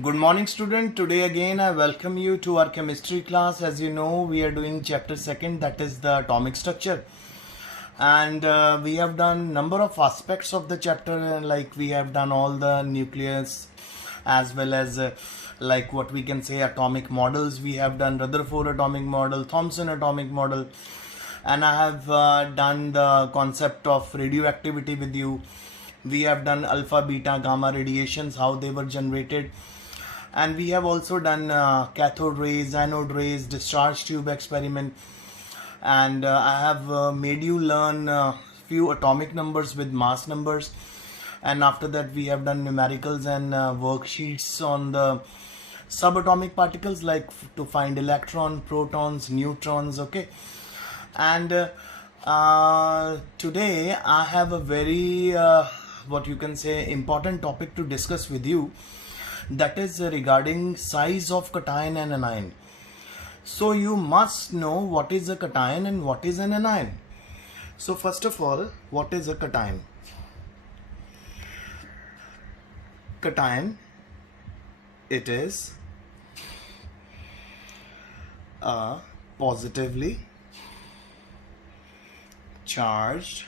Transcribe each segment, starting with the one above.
Good morning, student. Today again I welcome you to our chemistry class. As you know, we are doing chapter 2nd, that is the atomic structure, and we have done number of aspects of the chapter, like we have done all the nucleus as well as like what we can say atomic models. We have done Rutherford atomic model, Thomson atomic model, and I have done the concept of radioactivity with you. We have done alpha, beta, gamma radiations, how they were generated, and we have also done cathode rays, anode rays, discharge tube experiment, and I have made you learn few atomic numbers with mass numbers, and after that we have done numericals and worksheets on the subatomic particles, like to find electron, protons, neutrons. Okay, and today I have a very what you can say important topic to discuss with you, that is regarding size of cation and anion. So you must know what is a cation and what is an anion. So first of all, what is a cation? Cation, it is a positively charged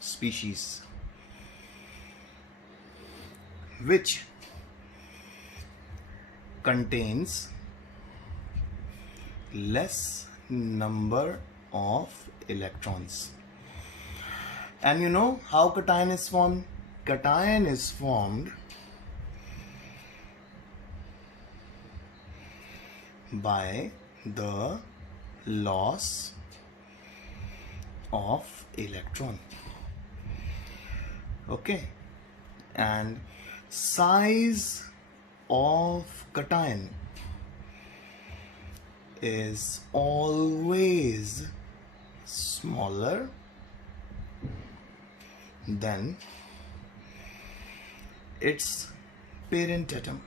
species which contains less number of electrons. And you know how cation is formed? Cation is formed by the loss of electron. Okay, and size of cation is always smaller than its parent atom.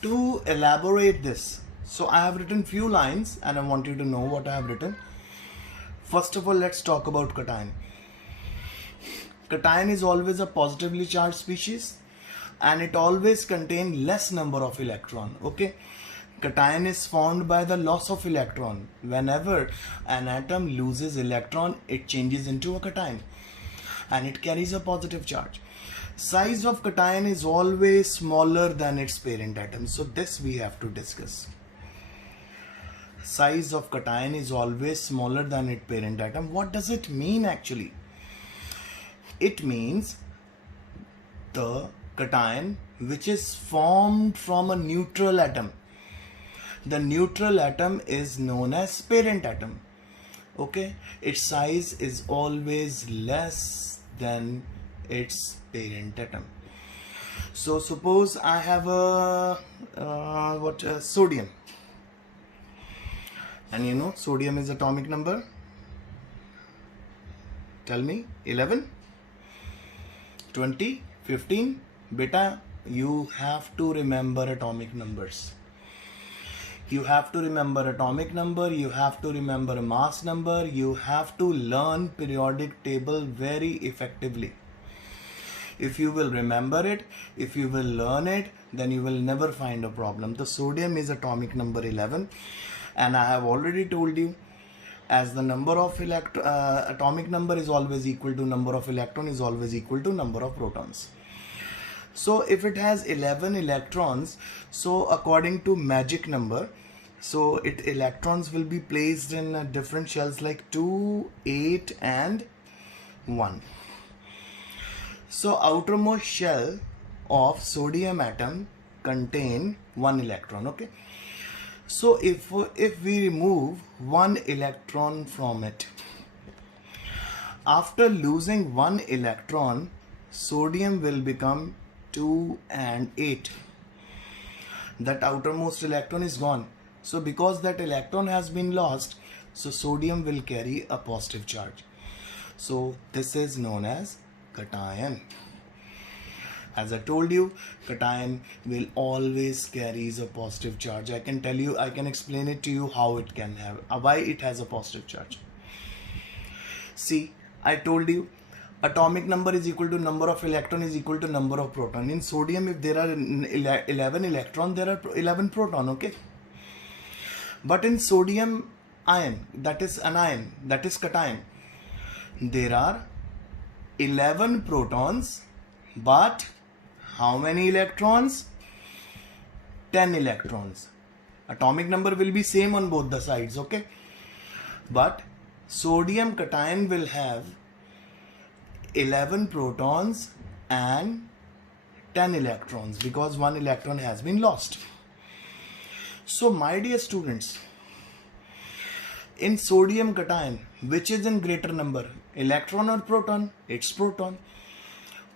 To elaborate this, so I have written few lines and I want you to know what I have written. First of all, let's talk about cation. Cation is always a positively charged species and it always contains less number of electron. Okay, cation is formed by the loss of electron. Whenever an atom loses electron, it changes into a cation and it carries a positive charge. Size of cation is always smaller than its parent atom. So this we have to discuss. Size of cation is always smaller than its parent atom. What does it mean actually? It means the cation which is formed from a neutral atom. The neutral atom is known as parent atom. Okay, its size is always less than its parent atom. So suppose I have a sodium, and you know sodium is atomic number. Tell me, 11, 20, 15. Beta, you have to remember atomic numbers. You have to remember atomic number, you have to remember mass number, you have to learn periodic table very effectively. If you will remember it, if you will learn it, then you will never find a problem. The sodium is atomic number 11, and I have already told you, as the number of atomic number is always equal to number of electron is always equal to number of protons. So if it has 11 electrons, so according to magic number, so electrons will be placed in different shells like 2, 8 and 1. So outermost shell of sodium atom contain 1 electron. Okay, so if we remove 1 electron from it, after losing 1 electron, sodium will become 2 and 8. That outermost electron is gone. So because that electron has been lost, so sodium will carry a positive charge. So this is known as cation. As I told you, cation will always carries a positive charge. I can tell you, I can explain it to you how it can have, why it has a positive charge. See, I told you atomic number is equal to number of electron is equal to number of proton. In sodium, if there are 11 electron, there are 11 proton, okay? But in sodium ion, that is anion, that is cation, there are 11 protons, but how many electrons? 10 electrons. Atomic number will be same on both the sides, okay? But sodium cation will have 11 protons and 10 electrons because one electron has been lost. So my dear students, in sodium cation, which is in greater number, electron or proton? It's proton.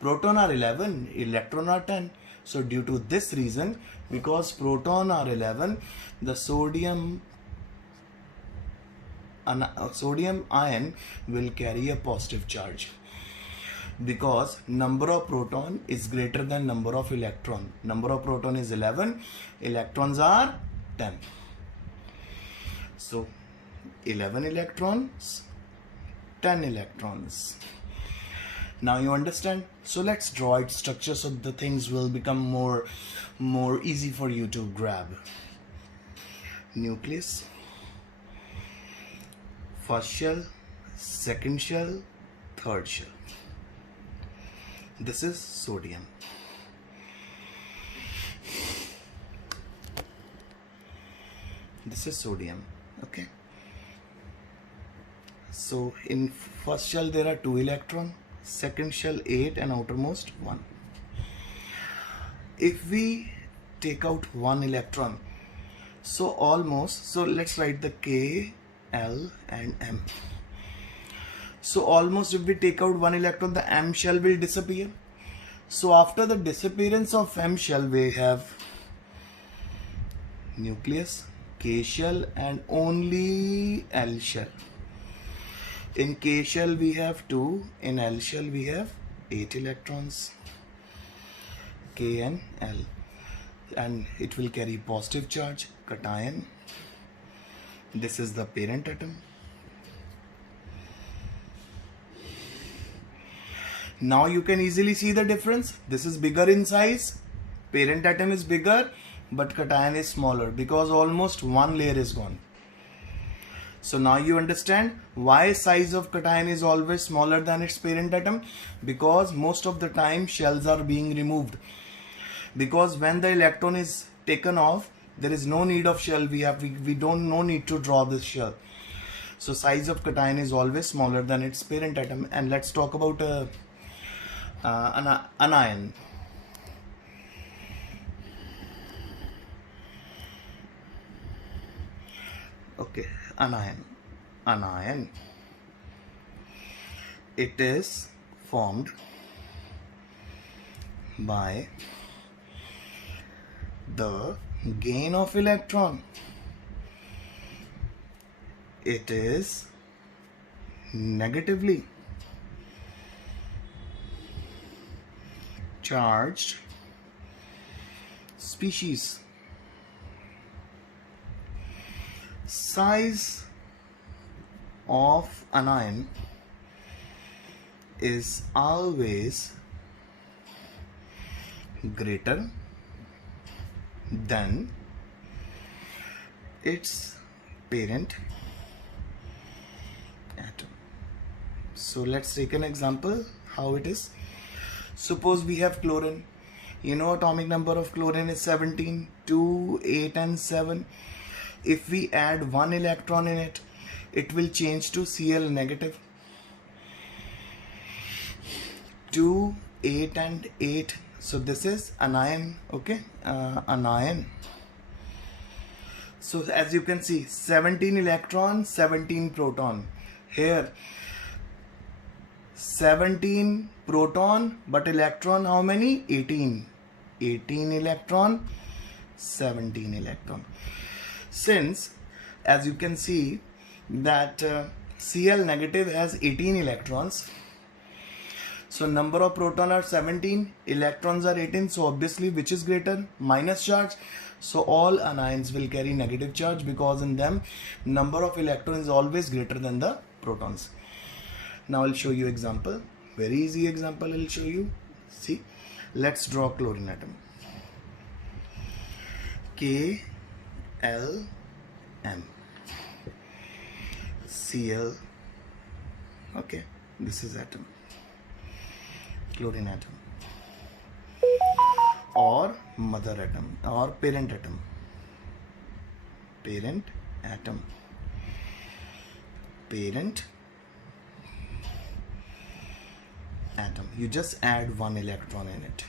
Proton are 11, electron are 10. So due to this reason, because proton are 11, the sodium ion will carry a positive charge, because number of proton is greater than number of electron. Number of proton is 11, electrons are 10. So 11 electrons, 10 electrons. Now you understand? So let's draw its structure so the things will become more easy for you to grab. Nucleus, first shell, second shell, third shell. This is sodium. This is sodium, okay? So in first shell there are 2 electrons, second shell 8 and outermost 1. If we take out 1 electron, so let's write the K, L and M. So almost if we take out 1 electron, the M shell will disappear. So after the disappearance of M shell, we have nucleus, K shell and only L shell. In K shell we have 2, in L shell we have 8 electrons, K and L, and it will carry positive charge, cation. This is the parent atom. Now you can easily see the difference. This is bigger in size, parent atom is bigger, but cation is smaller because almost one layer is gone. So now you understand why size of cation is always smaller than its parent atom, because most of the time shells are being removed, because when the electron is taken off, there is no need of shell. We don't no need to draw this shell. So size of cation is always smaller than its parent atom. And let's talk about anion. Okay, anion. It is formed by the gain of electron. It is negatively charged species. Size of anion is always greater than its parent atom. So let's take an example how it is. Suppose we have chlorine. You know atomic number of chlorine is 17, 2, 8 and 7. If we add 1 electron in it, it will change to Cl negative. 2, 8 and 8. So this is anion, okay? Anion. So as you can see, 17 electron, 17 proton. Here 17 proton, but electron how many? 18. 18 electron, 17 electron. Since as you can see that Cl negative has 18 electrons, so number of proton are 17, electrons are 18, so obviously which is greater? Minus charge. So all anions will carry negative charge because in them number of electrons is always greater than the protons. Now I'll show you example Very easy example I'll show you. See, let's draw chlorine atom. K L M Cl. Okay, this is atom, chlorine atom, or mother atom, or parent atom. Parent atom. Parent atom. You just add one electron in it.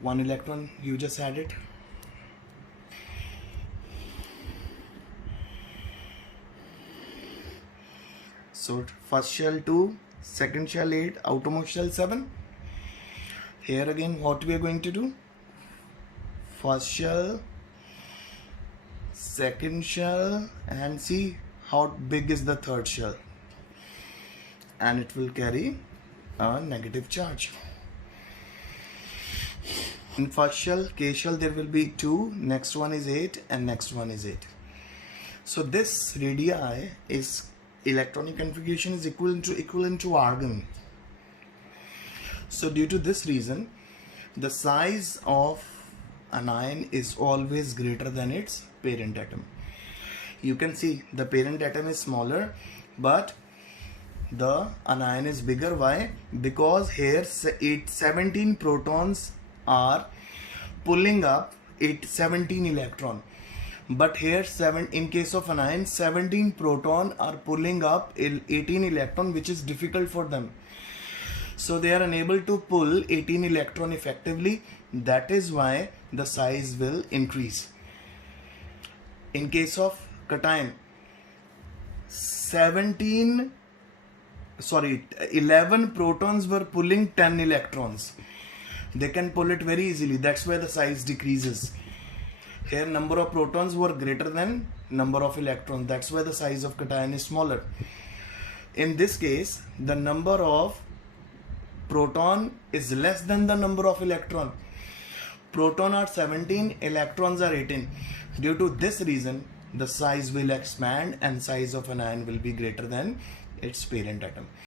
One electron, you just add it. So first shell 2, second shell 8, outermost shell 7. Here again what we are going to do? First shell, second shell, and see how big is the third shell, and it will carry a negative charge. In first shell, K shell, there will be 2, next one is 8, and next one is 8. So this radii is electronic configuration is equivalent to argon. So due to this reason, the size of an ion is always greater than its parent atom. You can see the parent atom is smaller, but the anion is bigger. Why? Because here 17 protons are pulling up 17 electron, but here in case of anion 17 proton are pulling up 18 electron, which is difficult for them. So they are unable to pull 18 electron effectively. That is why the size will increase. In case of cation, 11 protons were pulling 10 electrons. They can pull it very easily. That's why the size decreases. Here number of protons were greater than number of electrons. That's why the size of cation is smaller. In this case, the number of proton is less than the number of electron. Proton are 17, electrons are 18. Due to this reason, the size will expand and size of an ion will be greater than its parent atom.